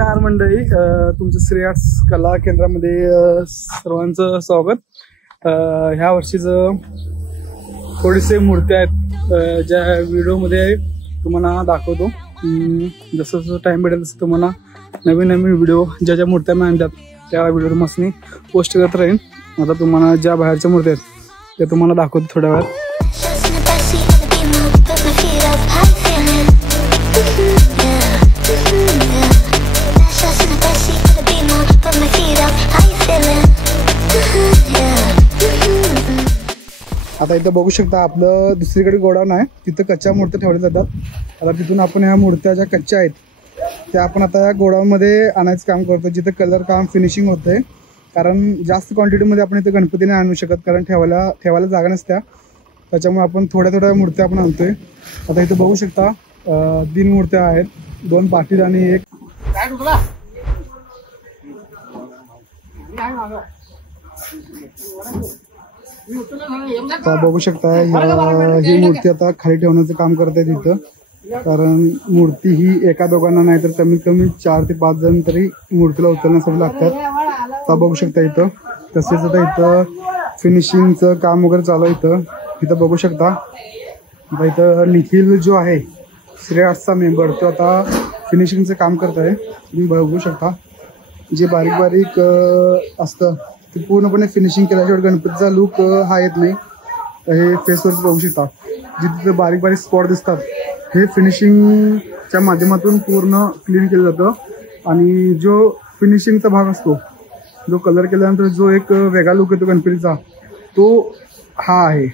नमस्कार मंडळी, तुमचं श्री आर्ट्स कला केंद्रामध्ये सर्वांचं स्वागत. ह्या वर्षीचं थोडेसे मूर्त्या आहेत ज्या व्हिडिओमध्ये तुम्हाला दाखवतो. जसं जसं टाइम भेटेल तसं तुम्हाला नवीन नवीन व्हिडिओ ज्या मूर्त्या मी आणतात त्या व्हिडिओ मसनी पोस्ट करत राहीन. आता तुम्हाला ज्या बाहेरच्या मूर्त्या आहेत त्या तुम्हाला दाखवतो थोड्या वेळात. आता इथं बघू शकता आपलं दुसरीकडे गोडाऊन आहे, तिथं कच्च्या मूर्त्या ठेवल्या जातात. आता तिथून आपण ह्या मूर्त्या ज्या कच्च्या आहेत त्या आपण आता या गोडाऊनमध्ये आणायचं काम करतो, जिथं कलर काम फिनिशिंग होतंय. कारण जास्त क्वांटिटीमध्ये आपण इथं गणपती नाही आणू शकत, कारण ठेवायला जागा नसत्या. त्याच्यामुळे आपण थोड्या थोड्या मूर्त्या आपण आणतोय. आता इथं बघू शकता 3 मूर्त्या आहेत, 2 पाटील आणि 1 आता बघू शकता. ही मूर्ती आता खाली ठेवण्याचं काम करत आहे तिथं, कारण मूर्ती ही एका दोघांना नाही तर कमीत कमी 4 ते 5 जण तरी मूर्तीला उचलण्यासाठी लागतात. आता बघू शकता इथं. तसेच आता इथं फिनिशिंगचं काम वगैरे चालू आहे. इथं बघू शकता. आता इथं निखिल जो आहे श्री आर्ट्सचा मेंबर, तो आता फिनिशिंगचं काम करत आहे. तुम्ही बघू शकता जे बारीक बारीक असतं ते पूर्णपणे फिनिशिंग केल्याशिवाय गणपतीचा लुक हा येत नाही. हे फेसवर बघू शकता, जिथे बारीक बारीक स्पॉट दिसतात हे फिनिशिंगच्या माध्यमातून पूर्ण क्लीन केलं जातं. आणि जो फिनिशिंगचा भाग असतो, जो कलर केल्यानंतर जो एक वेगळा लुक येतो गणपतीचा, तो हा आहे.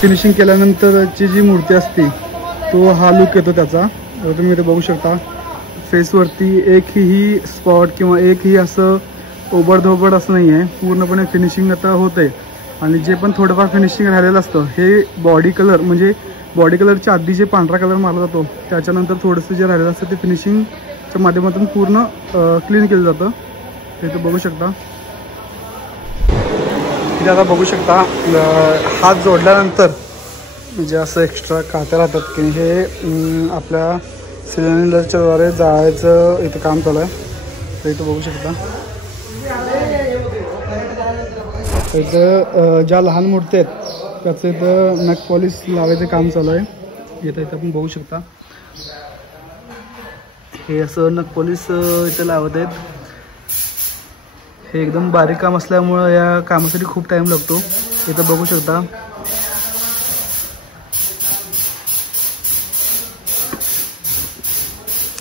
फिनिशिंग केल्यानंतरची जी मूर्ती असते तो हा लुक येतो त्याचा. तुम्ही इथे बघू शकता फेसवरती एकही स्पॉट किंवा एकही असं ओबडधोबड असं नाही आहे. पूर्णपणे फिनिशिंग आता होतंय. आणि जे पण थोडंफार फिनिशिंग राहिलेलं असतं हे बॉडी कलर, म्हणजे बॉडी कलरच्या आधी जे पांढरा कलर मारला जातो त्याच्यानंतर थोडंसं जे राहिलेलं असतं ते फिनिशिंगच्या माध्यमातून पूर्ण क्लीन केलं जातं. इथे बघू शकता. इथे आता बघू शकता हात जोडल्यानंतर म्हणजे असं एक्स्ट्रा कात्या राहतात की हे आपल्या सिलेंडरच्या द्वारे जाळायचं इथं काम चालू आहे. तर इथं बघू शकता. इथं ज्या लहान मूर्ती आहेत त्याचं इथं नख पॉलिश लावायचं काम चालू आहे. इथं आपण बघू शकता हे असं नख पॉलिश इथं लावत आहेत. हे एकदम बारीक काम असल्यामुळं या कामासाठी खूप टाइम लागतो. इथं बघू शकता.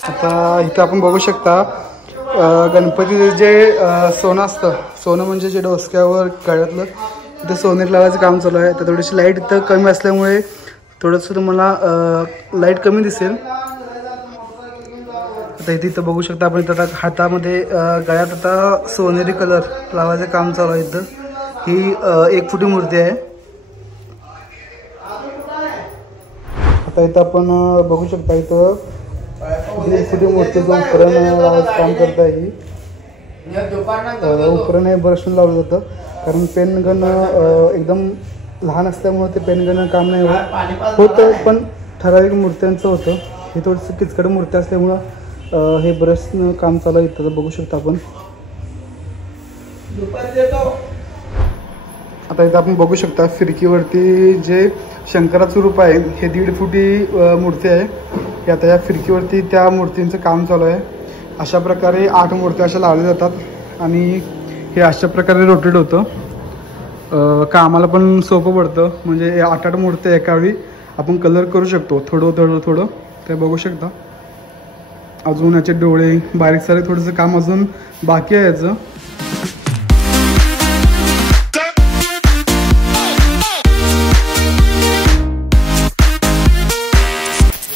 आता इथं आपण बघू शकता गणपतीचं जे सोनं असतं, सोनं म्हणजे जे डोसक्यावर गळ्यातलं, इथं सोनेरी लावायचं काम चालू आहे. तर थोडीशी लाईट इथं कमी असल्यामुळे थोडंसं तुम्हाला लाईट कमी दिसेल. आता इथं बघू शकता आपण. इथं आता हातामध्ये गळ्यात आता सोनेरी कलर लावायचं काम चालू आहे. इथं ही 1 फुटी मूर्ती आहे. आता इथं आपण बघू शकता इथं 1.5 फुटी मूर्ती जो उपरण लावायचं काम करत आहे. ही उपरण हे ब्रशून लावलं जातं, कारण पेनगन एकदम लहान असल्यामुळे ते पेनगन काम नाही होतं, पण ठराविक मूर्त्यांचं होतं. हे थोडंसं किचकट मूर्ती असल्यामुळं हे ब्रशनं काम चालू आहे. इथं बघू शकता आपण. आता इथं आपण बघू शकता फिरकीवरती जे शंकराचं रूप आहे हे 1.5 फुटी मूर्ती आहे. हे आता या फिरकीवरती त्या मूर्तींचं काम चालू आहे. अशा प्रकारे 8 मूर्त्या अशा लावल्या जातात आणि हे अशा प्रकारे रोटेट होतं. कामाला पण सोपं पडतं, म्हणजे 8 मूर्त्या एकावेळी आपण कलर करू शकतो थोडं थोडं थोडं. ते बघू शकता. अजून याचे डोळे बारीक सारीक थोडंसं काम अजून बाकी आहे याचं.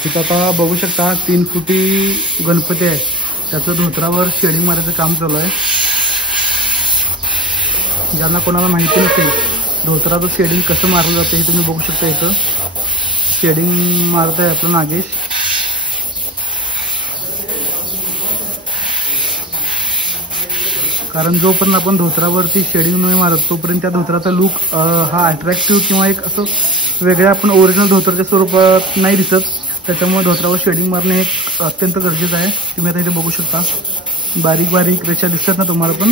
तिथं आता बघू शकता 3 फुटी गणपती आहे, त्याचं धोत्रावर शेडिंग मारायचं काम चालू आहे. ज्यांना कोणाला माहिती नसेल धोत्राचं शेडिंग कसं मारलं जातं हे तुम्ही बघू शकता. इथं शेडिंग मारत आहे आपलं नागेश. कारण जोपर्यंत आपण धोत्रावरती शेडिंग नाही मारत तोपर्यंत त्या धोत्राचा लुक हा अट्रॅक्टिव्ह किंवा एक असं वेगळ्या आपण ओरिजिनल धोत्राच्या स्वरूपात नाही दिसत. त्याच्यामुळे धोत्रावर शेडिंग मारणे हे अत्यंत गरजेचं आहे. तुम्ही आता इथे बघू शकता बारीक बारीक रेषा दिसतात ना तुम्हाला पण.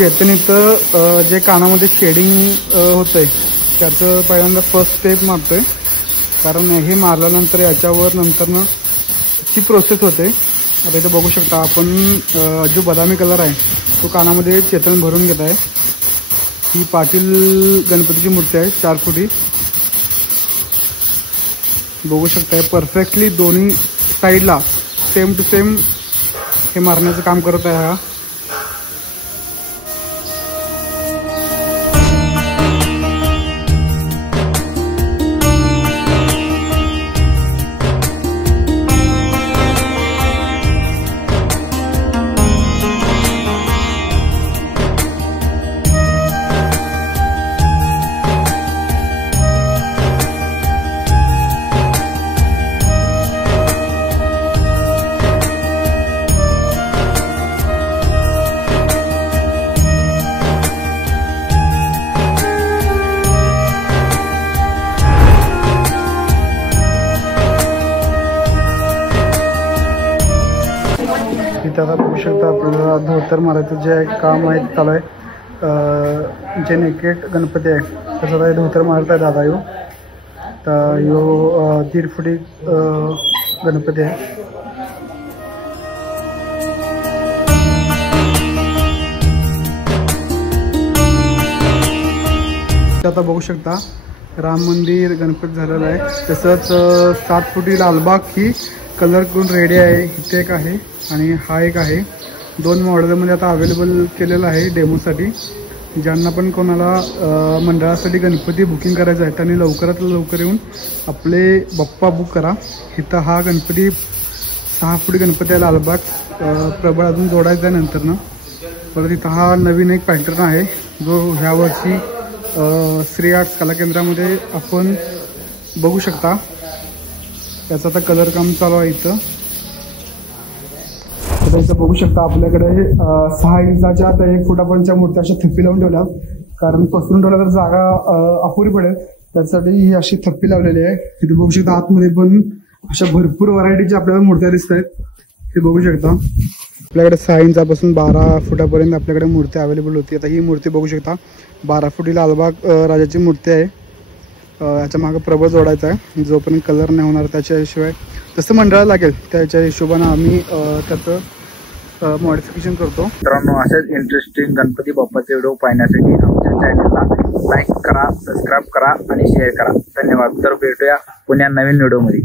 चेतन इथं जे कानामध्ये शेडिंग होतंय त्याचं पहिल्यांदा फर्स्ट स्टेप मारतोय. कारण हे मारल्यानंतर याच्यावर नंतरनं ची प्रोसेस होते. आता इथं बघू शकता आपण जो बदामी कलर आहे तो कानामध्ये चेतन भरून घेत आहे. ही पाटील गणपतीची मूर्ती आहे 4 फुटी. बघू शकताय परफेक्टली दोन्ही साईडला सेम टू सेम हे मारण्याचं काम करत आहे हा. इथं आता बघू शकता आपल्याला धोतर मारायचं जे काम आहे चालू आहे. जे नेकेड गणपती आहे त्याचं आता धोतर मारत आहे दादा यो. तर यो 1.5 फुटी गणपती आहे. आता बघू शकता राम मंदिर गणपती झालेलं आहे. तसंच 7 फुटी लालबाग ही कलर करून रेडी आहे. इथे एक आहे आणि हा एक आहे. 2 मॉडेलमध्ये आता अवेलेबल केलेलं आहे डेमोसाठी. ज्यांना पण कोणाला मंडळासाठी गणपती बुकिंग करायचं आहे त्यांनी लवकरात लवकर येऊन आपले बाप्पा बुक करा. इथं हा गणपती 6 फुटी गणपती आहे लालबाग. प्रबळ अजून जोडायचा आहे नंतरनं. परत इथं हा नवीन एक पॅटर्न आहे जो ह्या वर्षी श्री आर्ट्स कला केंद्रामध्ये आपण बघू शकता. त्याचं आता कलर काम चालू आहे इथं. तर इथं बघू शकता आपल्याकडे 6 इंचाच्या आता 1 फुटापर्यंतच्या मूर्त्या अशा थप्पी लावून ठेवल्या. कारण पसरून ठेवल्या तर जागा अपुरी पडेल त्यासाठी ही अशी थप्पी लावलेली आहे. इथे बघू शकता आतमध्ये पण अशा भरपूर व्हरायटीच्या आपल्याला मूर्त्या दिसत आहेत. हे बघू शकता आपल्याकडे 6 इंचापासून 12 फुटापर्यंत आपल्याकडे मूर्ती अवेलेबल होती. आता ही मूर्ती बघू शकता 12 फुटी लालबाग राजाची मूर्ती आहे. याच्या मागे प्रबळ जोडायचा आहे. जोपर्यंत कलर नाही होणार त्याच्याशिवाय जसं मंडळाला लागेल त्याच्या हिशोबानं आम्ही त्याचं मॉडिफिकेशन करतो. मित्रांनो अशाच इंटरेस्टिंग गणपती बाप्पाचे व्हिडिओ पाहण्यासाठी आमच्या चॅनलला लाईक करा, सबस्क्राईब करा आणि शेअर करा. धन्यवाद. तर भेटूया पुन्हा नवीन व्हिडिओमध्ये.